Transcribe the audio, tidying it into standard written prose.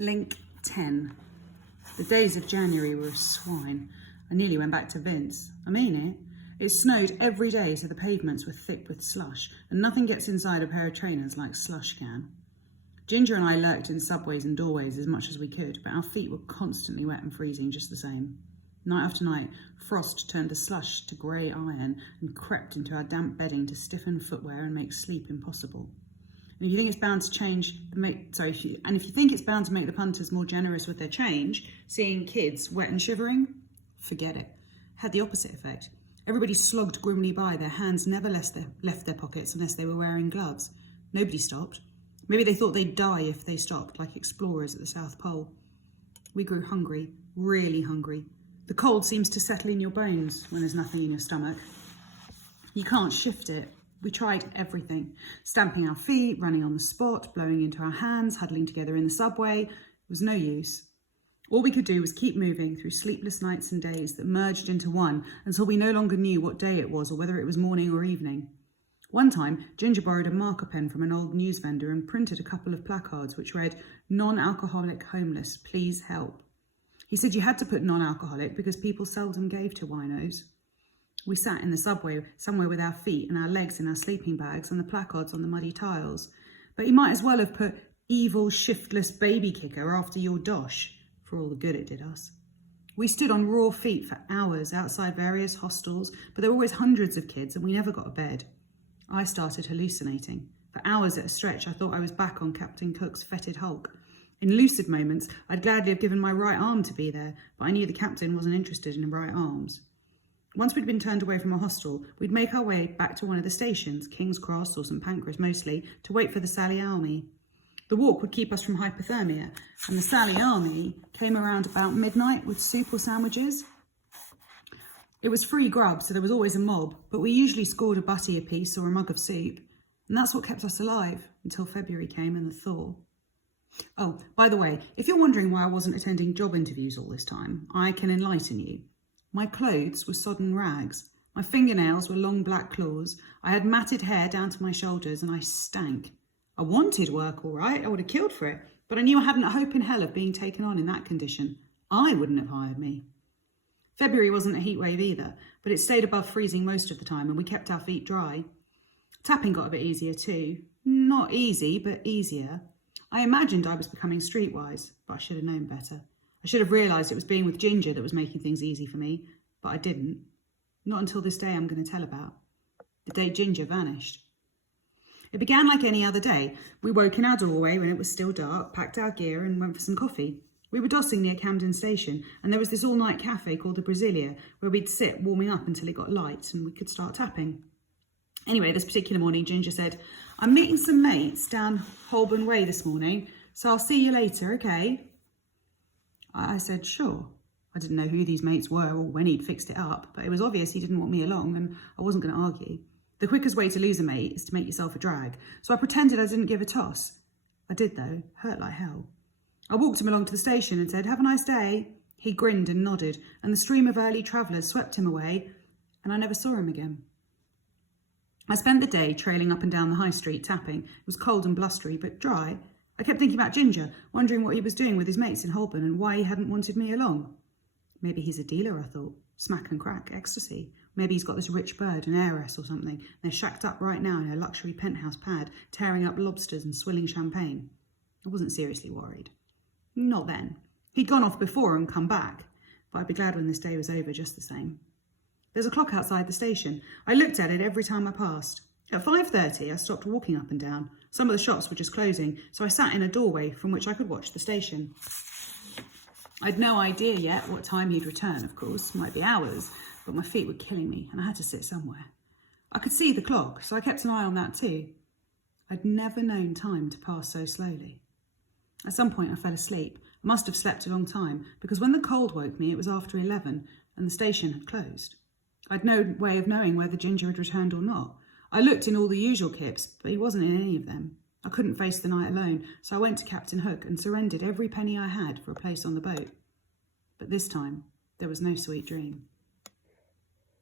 Link 10. The days of January were a swine. I nearly went back to Vince. I mean it. It snowed every day, so the pavements were thick with slush, and nothing gets inside a pair of trainers like slush can. Ginger and I lurked in subways and doorways as much as we could, but our feet were constantly wet and freezing just the same. Night after night, frost turned the slush to grey iron and crept into our damp bedding to stiffen footwear and make sleep impossible. And if you think it's bound to if you think it's bound to make the punters more generous with their change, seeing kids wet and shivering, forget it. Had the opposite effect. Everybody slogged grimly by, their hands never left their pockets unless they were wearing gloves. Nobody stopped. Maybe they thought they'd die if they stopped, like explorers at the South Pole. We grew hungry, really hungry. The cold seems to settle in your bones when there's nothing in your stomach. You can't shift it. We tried everything. Stamping our feet, running on the spot, blowing into our hands, huddling together in the subway. It was no use. All we could do was keep moving through sleepless nights and days that merged into one until we no longer knew what day it was or whether it was morning or evening. One time, Ginger borrowed a marker pen from an old news vendor and printed a couple of placards which read, "Non-alcoholic homeless, please help." He said you had to put non-alcoholic because people seldom gave to winos. We sat in the subway somewhere with our feet and our legs in our sleeping bags and the placards on the muddy tiles. But he might as well have put "evil, shiftless baby kicker after your dosh," for all the good it did us. We stood on raw feet for hours outside various hostels, but there were always hundreds of kids and we never got a bed. I started hallucinating. For hours at a stretch, I thought I was back on Captain Cook's fetid hulk. In lucid moments, I'd gladly have given my right arm to be there, but I knew the captain wasn't interested in right arms. Once we'd been turned away from a hostel, we'd make our way back to one of the stations, King's Cross or St Pancras mostly, to wait for the Sally Army. The walk would keep us from hypothermia, and the Sally Army came around about midnight with soup or sandwiches. It was free grub, so there was always a mob, but we usually scored a butty apiece or a mug of soup, and that's what kept us alive until February came and the thaw. Oh, by the way, if you're wondering why I wasn't attending job interviews all this time, I can enlighten you. My clothes were sodden rags. My fingernails were long black claws. I had matted hair down to my shoulders and I stank. I wanted work, all right. I would have killed for it, but I knew I hadn't a hope in hell of being taken on in that condition. I wouldn't have hired me. February wasn't a heat wave either, but it stayed above freezing most of the time and we kept our feet dry. Tapping got a bit easier too. Not easy, but easier. I imagined I was becoming streetwise, but I should have known better. I should have realised it was being with Ginger that was making things easy for me, but I didn't. Not until this day I'm going to tell about. The day Ginger vanished. It began like any other day. We woke in our doorway when it was still dark, packed our gear and went for some coffee. We were dossing near Camden Station and there was this all-night cafe called the Brasilia where we'd sit warming up until it got light and we could start tapping. Anyway, this particular morning Ginger said, "I'm meeting some mates down Holborn Way this morning, so I'll see you later, okay?" I said, "Sure." I didn't know who these mates were or when he'd fixed it up, but it was obvious he didn't want me along and I wasn't going to argue. The quickest way to lose a mate is to make yourself a drag, so I pretended I didn't give a toss. I did though, hurt like hell. I walked him along to the station and said, "Have a nice day." He grinned and nodded, and the stream of early travellers swept him away, and I never saw him again. I spent the day trailing up and down the high street tapping. It was cold and blustery, but dry. I kept thinking about Ginger, wondering what he was doing with his mates in Holborn and why he hadn't wanted me along. Maybe he's a dealer, I thought. Smack and crack, ecstasy. Maybe he's got this rich bird, an heiress or something, and they're shacked up right now in a luxury penthouse pad, tearing up lobsters and swilling champagne. I wasn't seriously worried. Not then. He'd gone off before and come back, but I'd be glad when this day was over just the same. There's a clock outside the station. I looked at it every time I passed. At 5:30, I stopped walking up and down. Some of the shops were just closing, so I sat in a doorway from which I could watch the station. I'd no idea yet what time he'd return, of course. Might be hours, but my feet were killing me and I had to sit somewhere. I could see the clock, so I kept an eye on that too. I'd never known time to pass so slowly. At some point I fell asleep. I must have slept a long time, because when the cold woke me, it was after 11 and the station had closed. I'd no way of knowing whether Ginger had returned or not. I looked in all the usual kips, but he wasn't in any of them. I couldn't face the night alone, so I went to Captain Hook and surrendered every penny I had for a place on the boat. But this time, there was no sweet dream.